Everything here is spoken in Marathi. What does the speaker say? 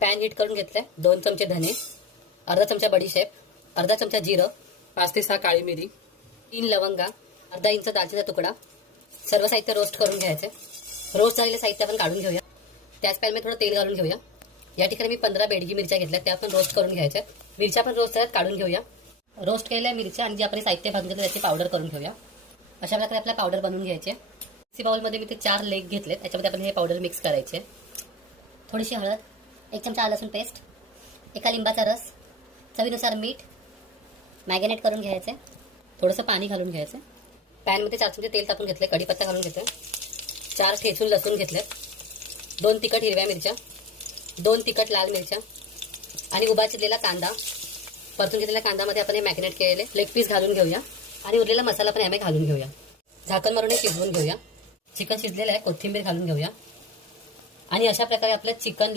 पॅन हीट करून घेतलाय. 2 चमचे धने, अर्धा चमचा बडीशेप, अर्धा चमचा जिरं, 5 ते 6 काळी मिरी, 3 लवंगा, अर्धा इंच दालचिनीचा तुकडा. सर्व साहित्य रोस्ट करून घ्यायचे. रोस्ट झालेले साहित्य आपण काढून घेऊया. त्याच पॅनमध्ये थोडं तेल घालून घेऊया. या ठिकाणी मी 15 बेडगी मिरच्या घेतल्या, त्या पण रोस्ट करून घ्यायच्या. मिरच्या पण रोस्ट झाल्यात, काढून घेऊया. रोस्ट केलेल्या मिरच्या आणि जे आपण साहित्य भाजून घेतलं त्याची पावडर करून घेऊया. अशा प्रकारे आपल्याला पावडर बनवून घ्यायची. मिक्सी बाउलमध्ये मी ते 4 लेग घेतलेत, त्याच्यामध्ये आपण हे पावडर मिक्स करायचे. थोडीशी हळद, 1 चमचा लसूण पेस्ट, 1 लिंबाचा रस, चवीनुसार मीठ, मॅरिनेट करून घ्यायचे. थोडंसं पाणी घालून घ्यायचं. पॅनमध्ये 4 चमचे तेल टाकून घेतले, कढीपत्ता घालून घेतले, 4 ठेचून लसूण घेतले, 2 तिखट हिरव्या मिरच्या, 2 तिखट लाल मिरच्या आणि उभा चिरलेला कांदा. परतून घेतलेल्या कांद्यामध्ये आपण हे मॅरिनेट केलेले लेग पीस घालून घेऊया आणि उरलेला मसाला पण यामध्ये घालून घेऊया. झाकण मारून हे शिजवून घेऊया. चिकन शिजलेलं आहे, कोथिंबीर घालून घेऊया आणि अशा प्रकारे आपलं चिकन